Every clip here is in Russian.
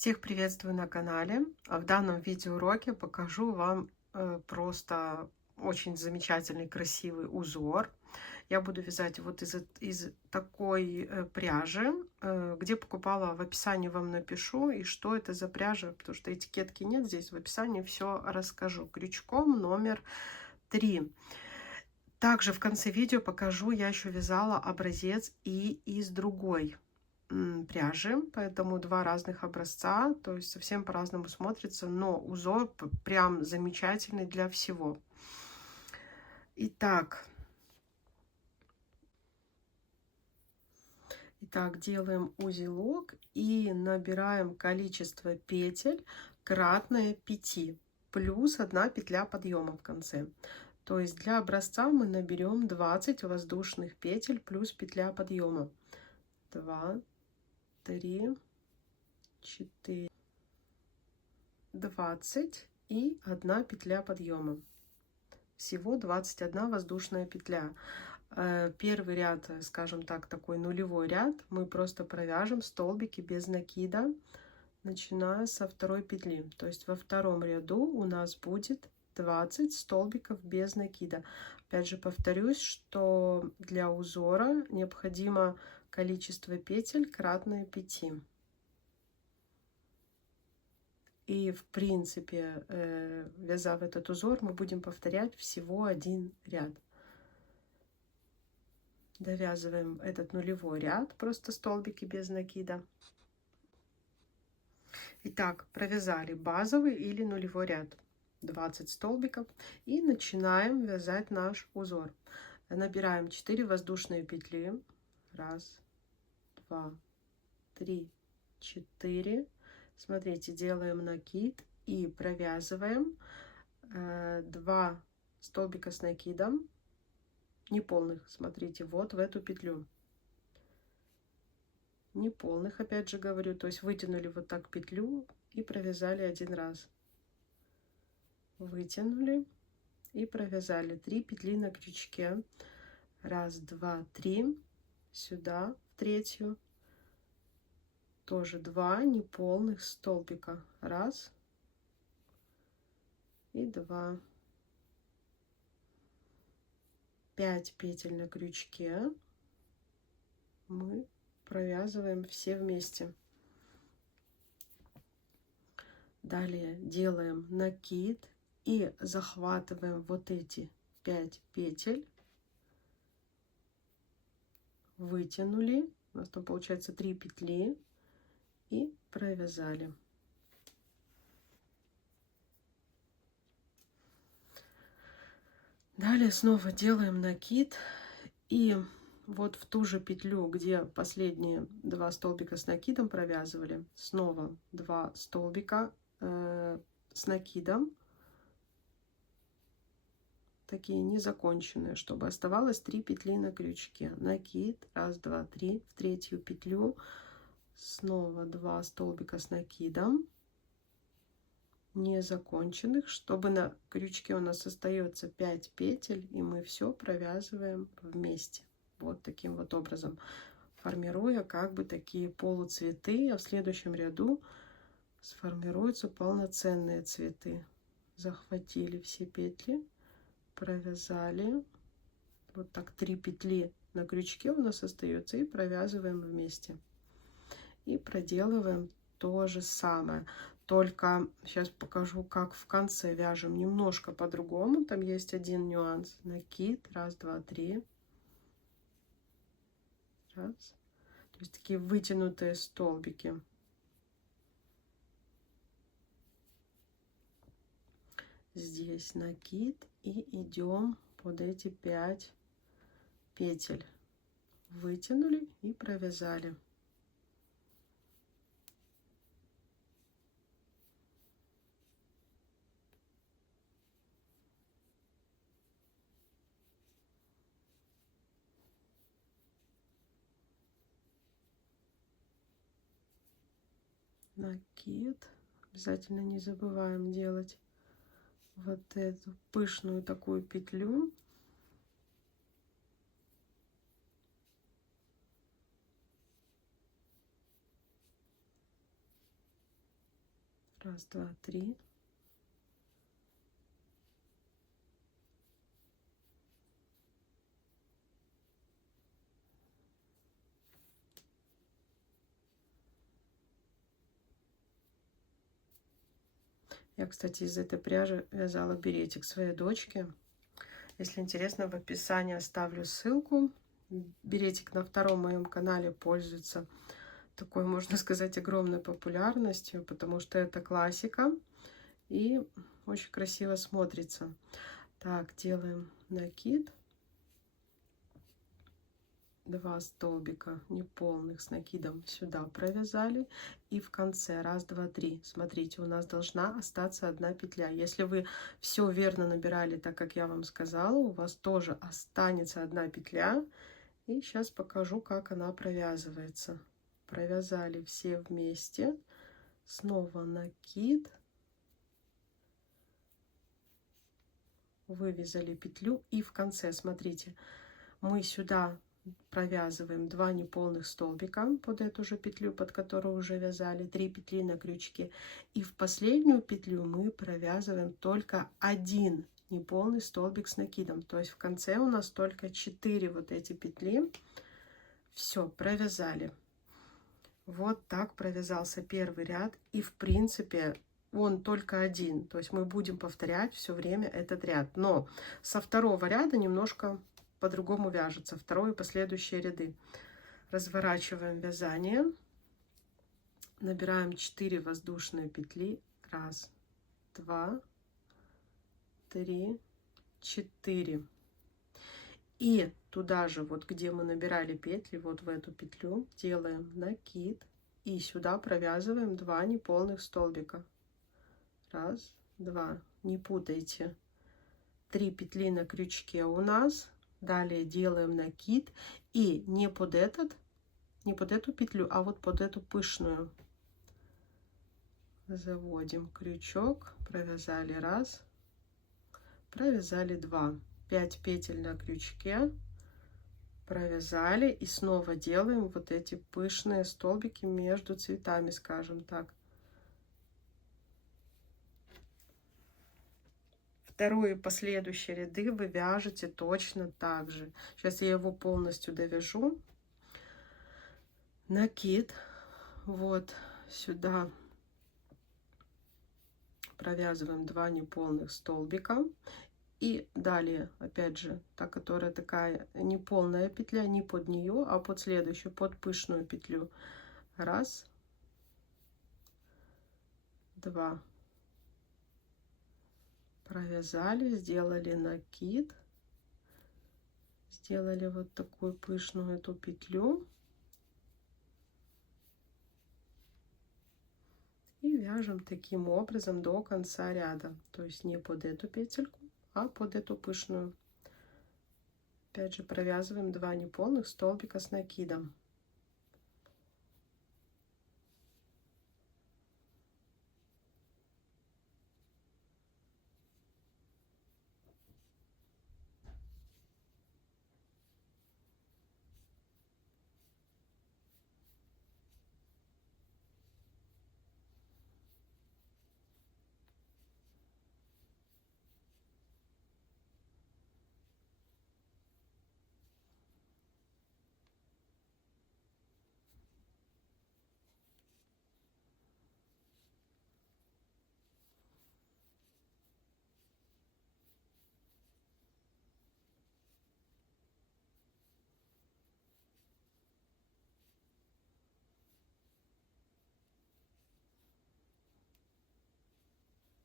Всех приветствую на канале. В данном видеоуроке покажу вам просто очень замечательный красивый узор. Я буду вязать вот из такой пряжи, где покупала, в описании вам напишу, и что это за пряжа, потому что этикетки нет, здесь в описании все расскажу. Крючком номер 3. Также в конце видео покажу, я еще вязала образец и из другой пряжи, поэтому два разных образца, то есть совсем по-разному смотрится, но узор прям замечательный для всего. Итак, делаем узелок и набираем количество петель кратное 5 плюс 1 петля подъема в конце. То есть для образца мы наберем 20 воздушных петель плюс петля подъема. 2, 3, 4, 20 и 1 петля подъема. Всего 21 воздушная петля. Первый ряд, скажем так, такой нулевой ряд, мы просто провяжем столбики без накида, начиная со второй петли. То есть во втором ряду у нас будет 20 столбиков без накида. Опять же повторюсь, что для узора необходимо количество петель кратное 5. И в принципе, вязав этот узор, мы будем повторять всего один ряд. Довязываем этот нулевой ряд, просто столбики без накида. Итак, провязали базовый или нулевой ряд, 20 столбиков, и начинаем вязать наш узор. Набираем 4 воздушные петли, 1, 2, 3, 4. Смотрите, делаем накид и провязываем 2 столбика с накидом, неполных, смотрите, вот в эту петлю. Неполных, опять же говорю, то есть вытянули вот так петлю и провязали один раз. Вытянули и провязали 3 петли на крючке. 1, 2, 3. Сюда, в третью. Тоже 2 неполных столбика. 1 и 2. 5 петель на крючке. Мы провязываем все вместе. Далее делаем накид и захватываем вот эти 5 петель. Вытянули. У нас там получается 3 петли. И провязали. Далее снова делаем накид. И вот в ту же петлю, где последние 2 столбика с накидом провязывали, снова 2 столбика с накидом, такие незаконченные, чтобы оставалось 3 петли на крючке. Накид, 1, 2, 3, в третью петлю, снова 2 столбика с накидом, незаконченных, чтобы на крючке у нас остается 5 петель, и мы все провязываем вместе. Вот таким вот образом, формируя как бы такие полуцветы, а в следующем ряду сформируются полноценные цветы. Захватили все петли, провязали. Вот так 3 петли на крючке у нас остается, и провязываем вместе. И проделываем то же самое. Только сейчас покажу, как в конце вяжем немножко по-другому. Там есть один нюанс. Накид, 1, 2, 3. Раз. То есть такие вытянутые столбики. Здесь накид и идем под эти 5 петель. Вытянули и провязали. Накид. Обязательно не забываем делать вот эту пышную такую петлю. Раз, два, три. Я, кстати, из этой пряжи вязала беретик своей дочке. Если интересно, в описании оставлю ссылку. Беретик на втором моем канале пользуется такой, можно сказать, огромной популярностью, потому что это классика и очень красиво смотрится. Так, делаем накид. 2 столбика неполных с накидом сюда провязали, и в конце 1, 2, 3, смотрите, у нас должна остаться 1 петля. Если вы все верно набирали, так как я вам сказала, у вас тоже останется 1 петля. И сейчас покажу, как она провязывается. Провязали все вместе, снова накид, вывязали петлю, и в конце, смотрите, мы сюда провязываем 2 неполных столбика под эту же петлю, под которую уже вязали, 3 петли на крючке, и в последнюю петлю мы провязываем только 1 неполный столбик с накидом, то есть в конце у нас только 4 вот эти петли. Все, провязали. Вот так провязался первый ряд, и в принципе он только один, то есть мы будем повторять все время этот ряд, но со второго ряда немножко по-другому вяжется, второй и последующие ряды. Разворачиваем вязание, набираем 4 воздушные петли, 1, 2, 3, 4, и туда же, вот где мы набирали петли, вот в эту петлю делаем накид и сюда провязываем 2 неполных столбика. 1, 2, не путайте, 3 петли на крючке у нас. Далее делаем накид и не под эту петлю, а вот под эту пышную. Заводим крючок, провязали 1, провязали 2, 5 петель на крючке, провязали, и снова делаем вот эти пышные столбики между цветами, скажем так. Второй и последующие ряды вы вяжете точно так же. Сейчас я его полностью довяжу. Накид, вот сюда провязываем 2 неполных столбика, и далее опять же та, которая такая неполная петля, не под нее, а под следующую, под пышную петлю. 1, 2, провязали, сделали накид, сделали вот такую пышную эту петлю и вяжем таким образом до конца ряда, то есть не под эту петельку, а под эту пышную. Опять же провязываем 2 неполных столбика с накидом.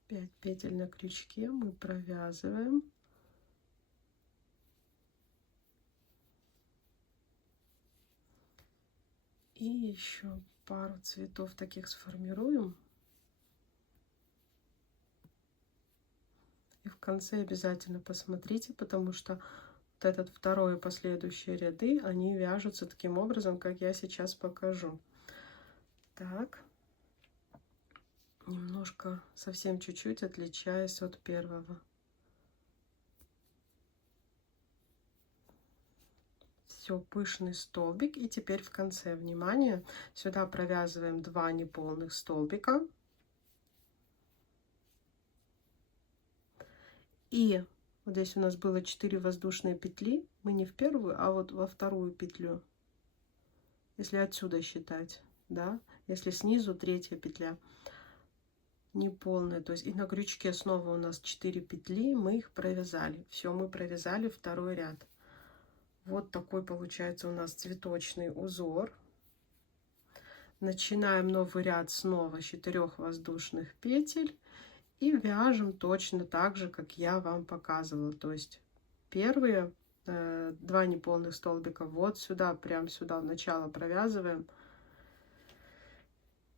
Пять петель на крючке мы провязываем. И еще пару цветов таких сформируем. И в конце обязательно посмотрите, потому что вот этот второй и последующие ряды, они вяжутся таким образом, как я сейчас покажу. Так. Немножко, совсем чуть-чуть отличаясь от первого. Все, пышный столбик, и теперь в конце, внимание, сюда провязываем 2 неполных столбика, И вот здесь у нас было 4 воздушные петли. Мы не в первую, а вот во вторую петлю. Если отсюда считать, да, если снизу третья петля не полная, то есть и на крючке снова у нас 4 петли, мы их провязали. Все, мы провязали второй ряд. Вот такой получается у нас цветочный узор. Начинаем новый ряд снова с 4 воздушных петель и вяжем точно так же, как я вам показывала. То есть первые 2 неполных столбика вот сюда, прям сюда в начало провязываем.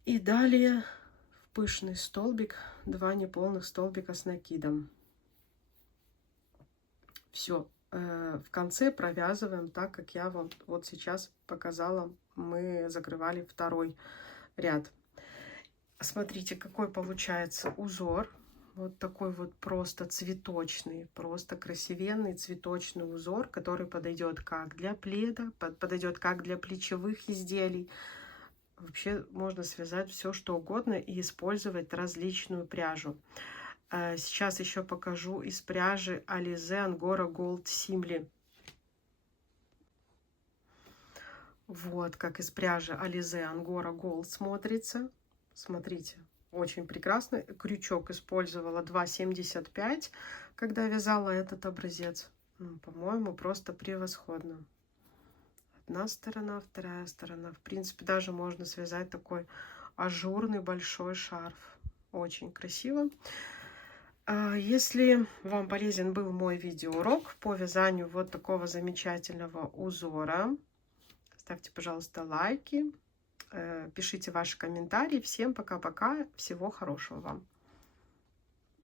И далее в пышный столбик 2 неполных столбика с накидом. Все. В конце провязываем так, как я вам вот сейчас показала. Мы закрывали второй ряд. Смотрите, какой получается узор. Вот такой вот просто цветочный, просто красивенный цветочный узор, который подойдет как для пледа, подойдет как для плечевых изделий. Вообще можно связать все что угодно и использовать различную пряжу. Сейчас еще покажу из пряжи Alize Angora Gold Simli. Вот как из пряжи Alize Angora Gold смотрится. Смотрите, очень прекрасно. Крючок использовала 2,75, когда вязала этот образец. По-моему, просто превосходно. Одна сторона, вторая сторона. В принципе, даже можно связать такой ажурный большой шарф. Очень красиво. Если вам полезен был мой видеоурок по вязанию вот такого замечательного узора, ставьте, пожалуйста, лайки, пишите ваши комментарии. Всем пока-пока, всего хорошего вам.